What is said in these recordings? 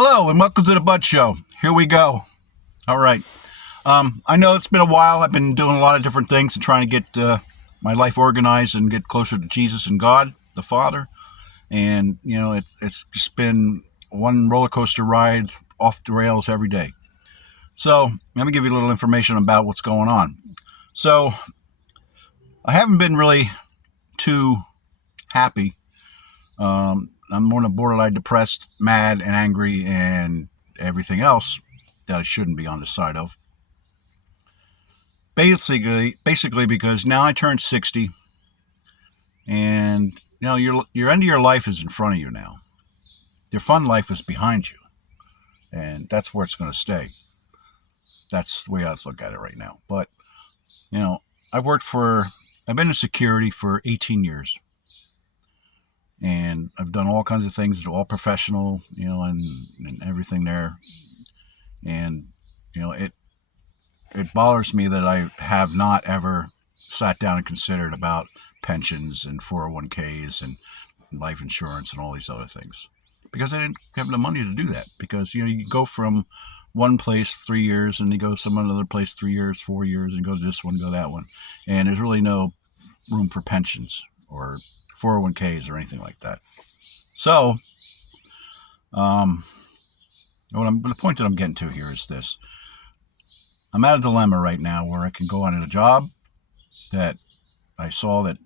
Hello and welcome to the Bud Show. Here we go. All right. I know it's been a while. I've been doing a lot of different things and trying to get my life organized and get closer to Jesus and God, the Father. And it's just been one roller coaster ride off the rails every day. So let me give you a little information about what's going on. So I haven't been really too happy. I'm more than borderline depressed, mad, and angry, and everything else that I shouldn't be on the side of. Basically, because now I turned 60, and your end of your life is in front of you now. Your fun life is behind you, and that's where it's going to stay. That's the way I look at it right now. But I've been in security for 18 years. And I've done all kinds of things, all professional, and everything there. And, it bothers me that I have not ever sat down and considered about pensions and 401ks and life insurance and all these other things. Because I didn't have the money to do that. Because, you go from one place 3 years and you go some another place 3 years, 4 years, and go to this one, go that one. And there's really no room for pensions or 401ks or anything like that. So, the point that I'm getting to here is this. I'm at a dilemma right now where I can go on in a job that I saw that,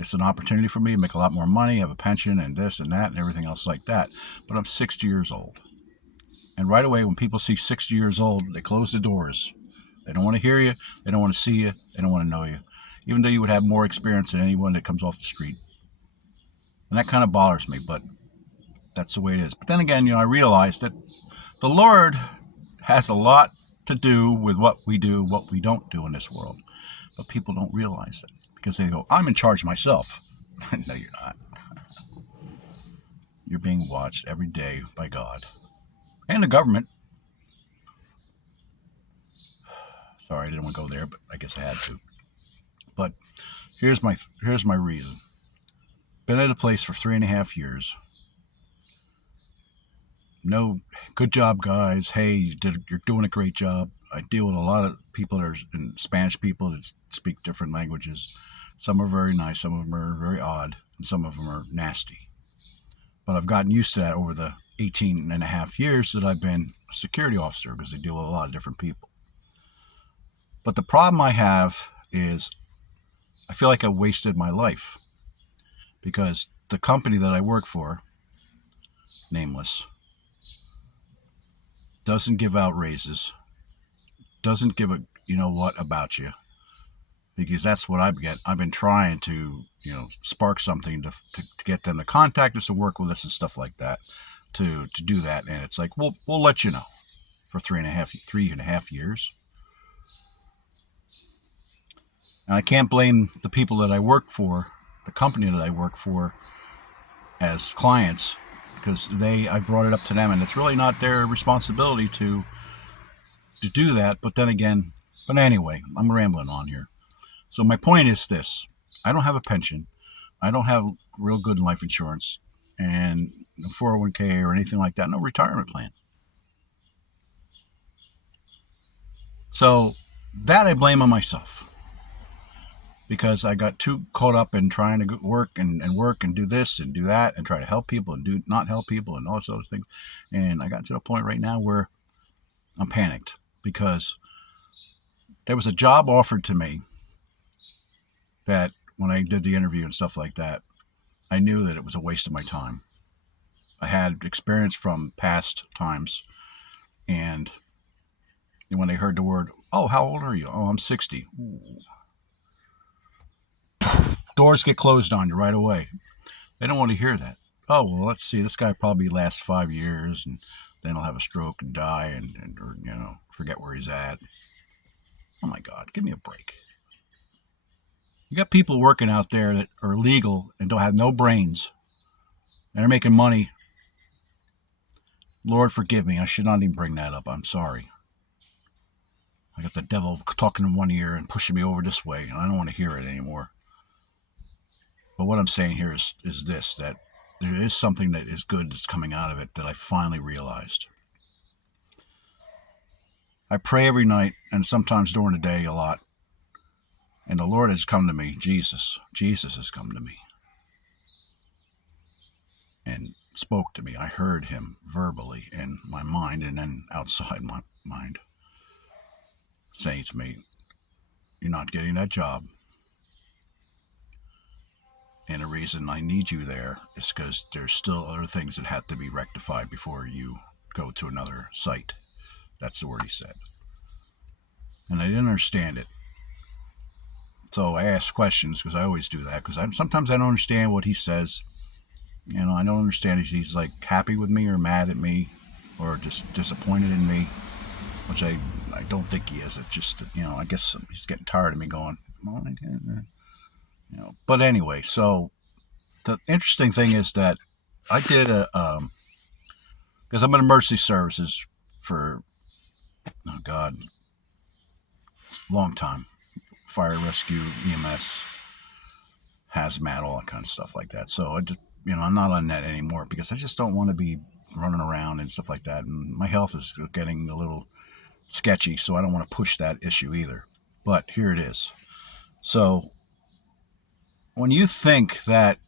it's an opportunity for me to make a lot more money, have a pension and this and that and everything else like that. But I'm 60 years old. And right away, when people see 60 years old, they close the doors. They don't want to hear you. They don't want to see you. They don't want to know you. Even though you would have more experience than anyone that comes off the street. And that kind of bothers me, but that's the way it is. But then again, I realize that the Lord has a lot to do with what we do, what we don't do in this world. But people don't realize it because they go, I'm in charge myself. No, you're not. You're being watched every day by God and the government. Sorry, I didn't want to go there, but I guess I had to. But here's my reason. Been at a place for 3.5 years. No, good job, guys. Hey, you're doing a great job. I deal with a lot of people that are Spanish people that speak different languages. Some are very nice, some of them are very odd, and some of them are nasty. But I've gotten used to that over the 18.5 years that I've been a security officer because I deal with a lot of different people. But the problem I have is I feel like I wasted my life. Because the company that I work for, nameless, doesn't give out raises, doesn't give a about you, because that's what I get. I've been trying to spark something to get them to contact us and work with us and stuff like that to do that, and it's like we'll let you know for 3.5 years. And I can't blame the people that I work for, the company that I work for, as clients, because I brought it up to them, and it's really not their responsibility to do that. But anyway, I'm rambling on here. So my point is this: I don't have a pension, I don't have real good life insurance, and no 401k or anything like that, no retirement plan. So that I blame on myself. Because I got too caught up in trying to work and work and do this and do that and try to help people and do not help people and all those other things. And I got to the point right now where I'm panicked because there was a job offered to me that when I did the interview and stuff like that, I knew that it was a waste of my time. I had experience from past times, and when they heard the word, oh, how old are you? Oh, I'm 60. Ooh. Doors get closed on you right away. They don't want to hear that. Oh, well, let's see. This guy probably lasts 5 years, and then he'll have a stroke and die, and forget where he's at. Oh my God, give me a break. You got people working out there that are illegal and don't have no brains, and they're making money. Lord, forgive me. I should not even bring that up. I'm sorry. I got the devil talking in one ear and pushing me over this way, and I don't want to hear it anymore. But what I'm saying here is this, that there is something that is good that's coming out of it that I finally realized. I pray every night and sometimes during the day a lot. And the Lord has come to me. Jesus has come to me and spoke to me. I heard him verbally in my mind and then outside my mind saying to me, you're not getting that job. And the reason I need you there is because there's still other things that have to be rectified before you go to another site. That's the word he said. And I didn't understand it. So I asked questions because I always do that because sometimes I don't understand what he says. You know, I don't understand if he's like happy with me or mad at me or just disappointed in me, which I don't think he is. It's just, you know, I guess he's getting tired of me going, oh, you know. But anyway, so the interesting thing is that I did because I'm in emergency services for, oh God, long time. Fire, rescue, EMS, hazmat, all that kind of stuff like that. So I just, you know, I'm not on that anymore because I just don't want to be running around and stuff like that. And my health is getting a little sketchy, so I don't want to push that issue either. But here it is. So when you think that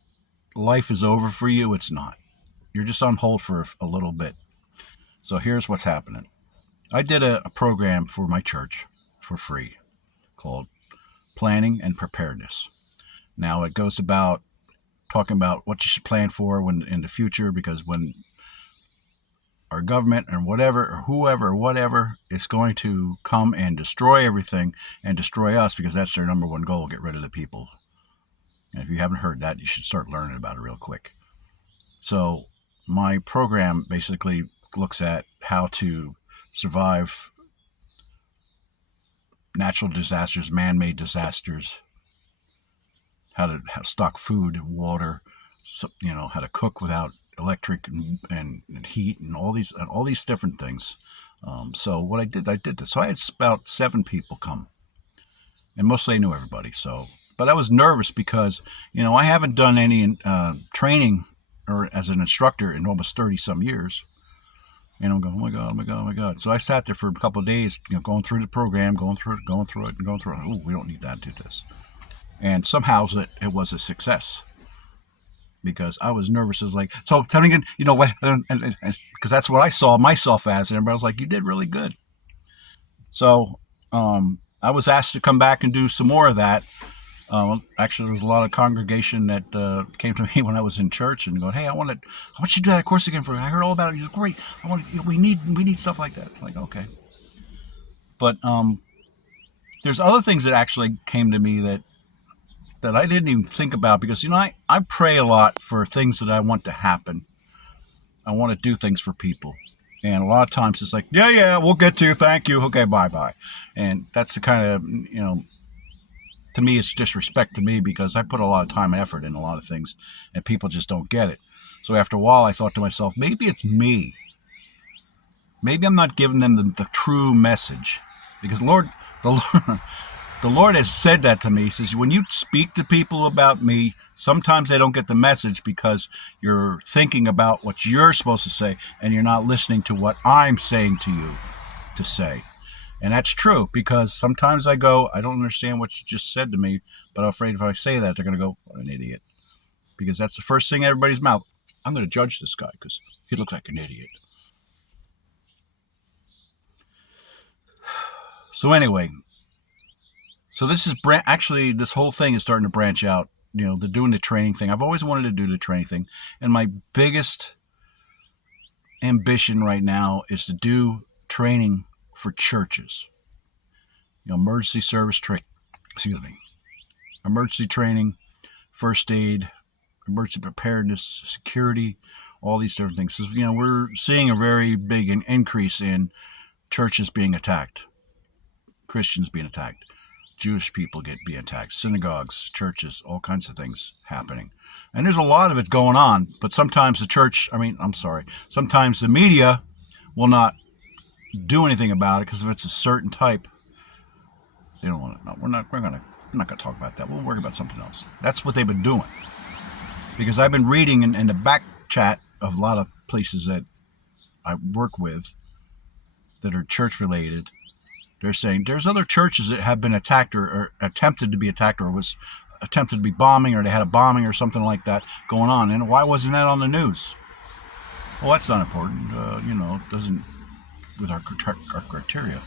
life is over for you, it's not. You're just on hold for a little bit. So here's what's happening. I did a program for my church for free called Planning and Preparedness. Now it goes about talking about what you should plan for when in the future, because when our government and whatever or whoever or whatever is going to come and destroy everything and destroy us, because that's their number one goal, get rid of the people. And if you haven't heard that, you should start learning about it real quick. So my program basically looks at how to survive natural disasters, man-made disasters, how to stock food and water, so, you know, how to cook without electric and heat and all these different things. So what I did this. So I had about 7 people come, and mostly I knew everybody. So, but I was nervous because, you know, I haven't done any training or as an instructor in almost 30 some years. And I'm going, oh my God, oh my God, oh my God. So I sat there for a couple of days, you know, going through the program, going through it. Oh, we don't need that, do this. And somehow it was a success because I was nervous. I was like, so tell me again, you know what? Because that's what I saw myself as. And everybody was like, you did really good. So I was asked to come back and do some more of that. Actually, there was a lot of congregation that came to me when I was in church and going, "Hey, I want you to do that course again for me. I heard all about it. It was great. We need stuff like that." Like, okay, but there's other things that actually came to me that I didn't even think about because, you know, I pray a lot for things that I want to happen. I want to do things for people, and a lot of times it's like, yeah, we'll get to you. Thank you. Okay, bye, and that's the kind of, you know. To me, it's disrespect to me because I put a lot of time and effort in a lot of things and people just don't get it. So after a while, I thought to myself, maybe it's me. Maybe I'm not giving them the true message, because the Lord has said that to me. He says, when you speak to people about me, sometimes they don't get the message because you're thinking about what you're supposed to say and you're not listening to what I'm saying to you to say. And that's true, because sometimes I go, I don't understand what you just said to me, but I'm afraid if I say that, they're going to go, what an idiot. Because that's the first thing in everybody's mouth. I'm going to judge this guy because he looks like an idiot. So anyway, so this is actually, this whole thing is starting to branch out. You know, they're doing the training thing. I've always wanted to do the training thing. And my biggest ambition right now is to do training for churches, you know, emergency training, first aid, emergency preparedness, security, all these different things. So, you know, we're seeing a very big increase in churches being attacked, Christians being attacked, Jewish people being attacked, synagogues, churches, all kinds of things happening. And there's a lot of it going on, but sometimes sometimes the media will not do anything about it, because if it's a certain type, they don't want to. No, we're not going to talk about that. We'll worry about something else. That's what they've been doing, because I've been reading in the back chat of a lot of places that I work with that are church related, They're saying there's other churches that have been attacked or attempted to be attacked or was attempted to be bombing or they had a bombing or something like that going on. And why wasn't that on the news? Well, that's not important. It doesn't with our criteria.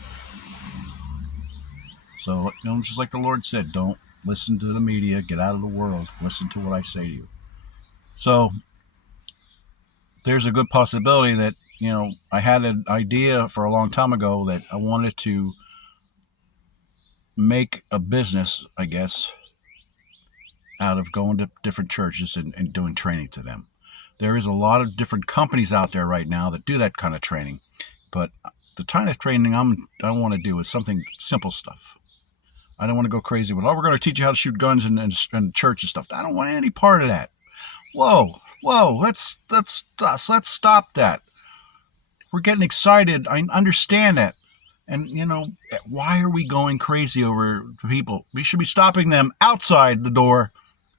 So, just like the Lord said, don't listen to the media. Get out of the world. Listen to what I say to you. So there's a good possibility that, I had an idea for a long time ago that I wanted to make a business, I guess, out of going to different churches and doing training to them. There is a lot of different companies out there right now that do that kind of training. But the kind of training I want to do is something simple stuff. I don't want to go crazy with, we're going to teach you how to shoot guns and church and stuff. I don't want any part of that. Whoa, let's stop that. We're getting excited. I understand that. And, why are we going crazy over people? We should be stopping them outside the door,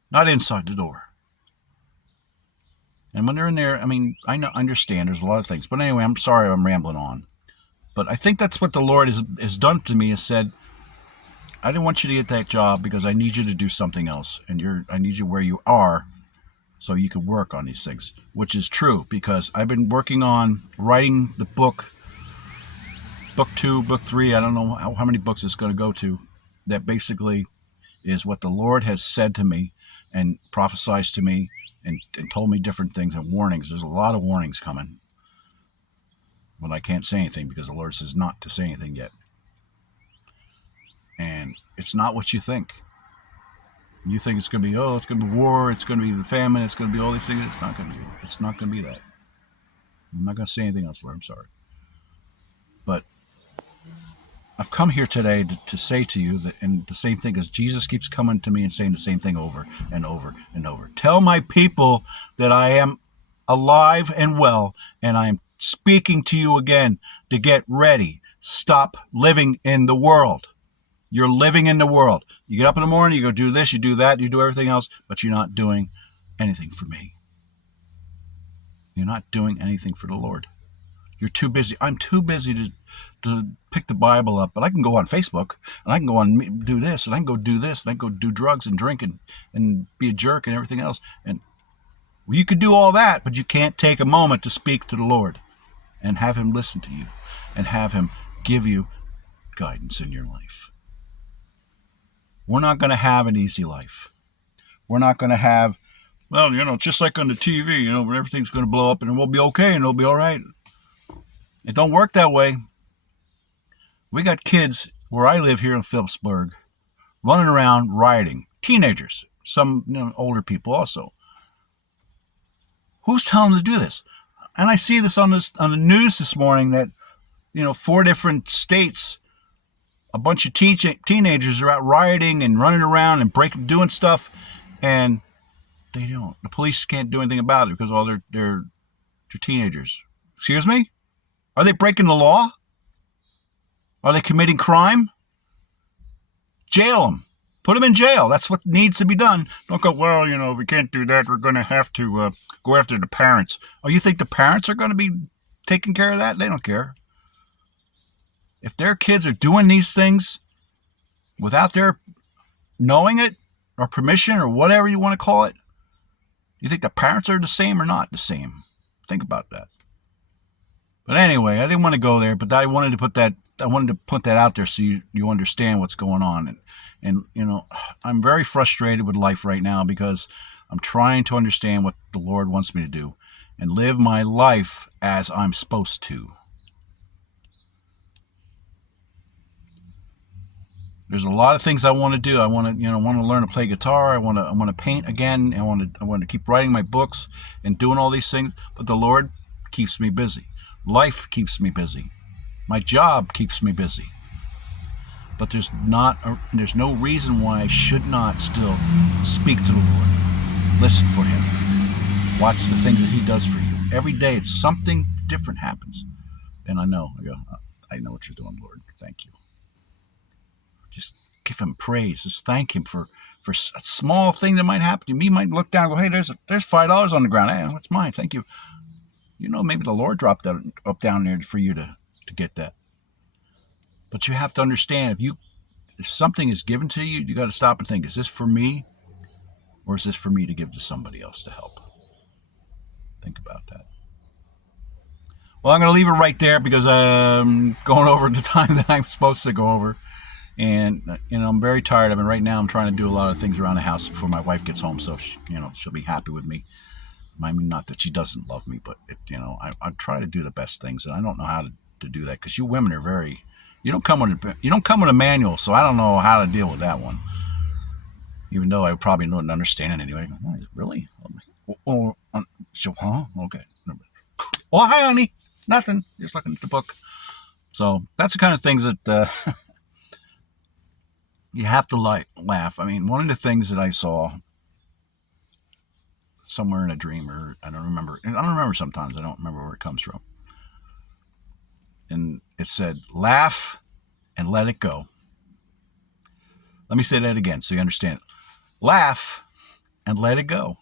not inside the door. And when they're in there, I understand there's a lot of things. But anyway, I'm sorry I'm rambling on. But I think that's what the Lord has done to me, is said, I didn't want you to get that job because I need you to do something else. And I need you where you are so you can work on these things, which is true because I've been working on writing the book 2, book 3. I don't know how many books it's going to go to. That basically is what the Lord has said to me and prophesied to me and told me different things and warnings. There's a lot of warnings coming. But I can't say anything because the Lord says not to say anything yet. And it's not what you think. You think it's going to be, it's going to be war, it's going to be the famine, it's going to be all these things. It's not going to be. It's not going to be that. I'm not going to say anything else, Lord. I'm sorry. But I've come here today to say to you that, and the same thing as Jesus keeps coming to me and saying the same thing over and over and over. Tell my people that I am alive and well, and I am speaking to you again to get ready. Stop living in the world. You're living in the world. You get up in the morning, you go do this, you do that, you do everything else, but you're not doing anything for me. You're not doing anything for the Lord. You're too busy. I'm too busy to pick the Bible up, but I can go on Facebook, and I can go on do this, and I can go do this, and I can go do drugs and drink and be a jerk and everything else. And you could do all that, but you can't take a moment to speak to the Lord and have him listen to you and have him give you guidance in your life. We're not going to have an easy life. We're not going to have, just like on the TV, when everything's going to blow up and we'll be okay and it'll be all right. It don't work that way. We got kids where I live here in Phillipsburg running around rioting. Teenagers, some older people also. Who's telling them to do this? And I see this on the news this morning that 4 different states, a bunch of teenagers are out rioting and running around and doing stuff, and they don't. The police can't do anything about it because all they're teenagers. Excuse me? Are they breaking the law? Are they committing crime? Jail them. Put them in jail. That's what needs to be done. Don't go, if we can't do that, we're going to have to go after the parents. Oh, you think the parents are going to be taking care of that? They don't care. If their kids are doing these things without their knowing it or permission or whatever you want to call it, you think the parents are the same or not the same? Think about that. But anyway, I didn't want to go there, but I wanted to put that out there so you understand what's going on. And I'm very frustrated with life right now because I'm trying to understand what the Lord wants me to do and live my life as I'm supposed to. There's a lot of things I want to do. I want to learn to play guitar. I want to paint again. I want to keep writing my books and doing all these things. But the Lord keeps me busy. Life keeps me busy. My job keeps me busy. But there's no reason why I should not still speak to the Lord. Listen for him. Watch the things that he does for you. Every day it's something different happens. And I know what you're doing, Lord. Thank you. Just give him praise. Just thank him for a small thing that might happen to you. You might look down and go, hey, there's $5 on the ground. Hey, that's mine. Thank you. Maybe the Lord dropped that up down there for you to get that. But you have to understand, if something is given to you, you got to stop and think, is this for me, or is this for me to give to somebody else to help? Think about that. Well, I'm going to leave it right there because I'm going over the time that I'm supposed to go over. And, I'm very tired of it. Right now I'm trying to do a lot of things around the house before my wife gets home, so she'll be happy with me. I mean, not that she doesn't love me, but I try to do the best things, and I don't know how to do that, because you women are very, you don't come with a manual, so I don't know how to deal with that one. Even though I probably wouldn't understand it anyway. Oh, really? Oh, huh? Okay. Oh, hi, honey. Nothing. Just looking at the book. So that's the kind of things that you have to laugh. I mean, one of the things that I saw somewhere in a dream, or I don't remember sometimes, I don't remember where it comes from. And it said, laugh and let it go. Let me say that again so you understand. Laugh and let it go.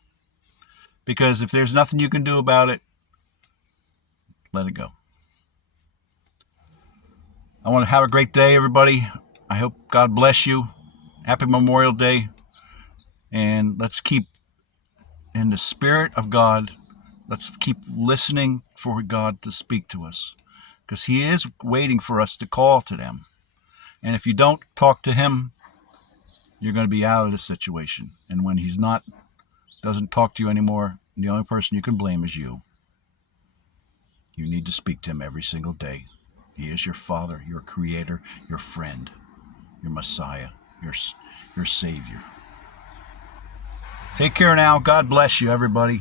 Because if there's nothing you can do about it, let it go. I want to have a great day, everybody. I hope God bless you. Happy Memorial Day. And let's keep in the spirit of God. Let's keep listening for God to speak to us, because He is waiting for us to call to them. And if you don't talk to Him, you're going to be out of the situation. And when He's doesn't talk to you anymore, the only person you can blame is you. You need to speak to Him every single day. He is your Father, your Creator, your friend, your Messiah, your Savior. Take care now. God bless you, everybody.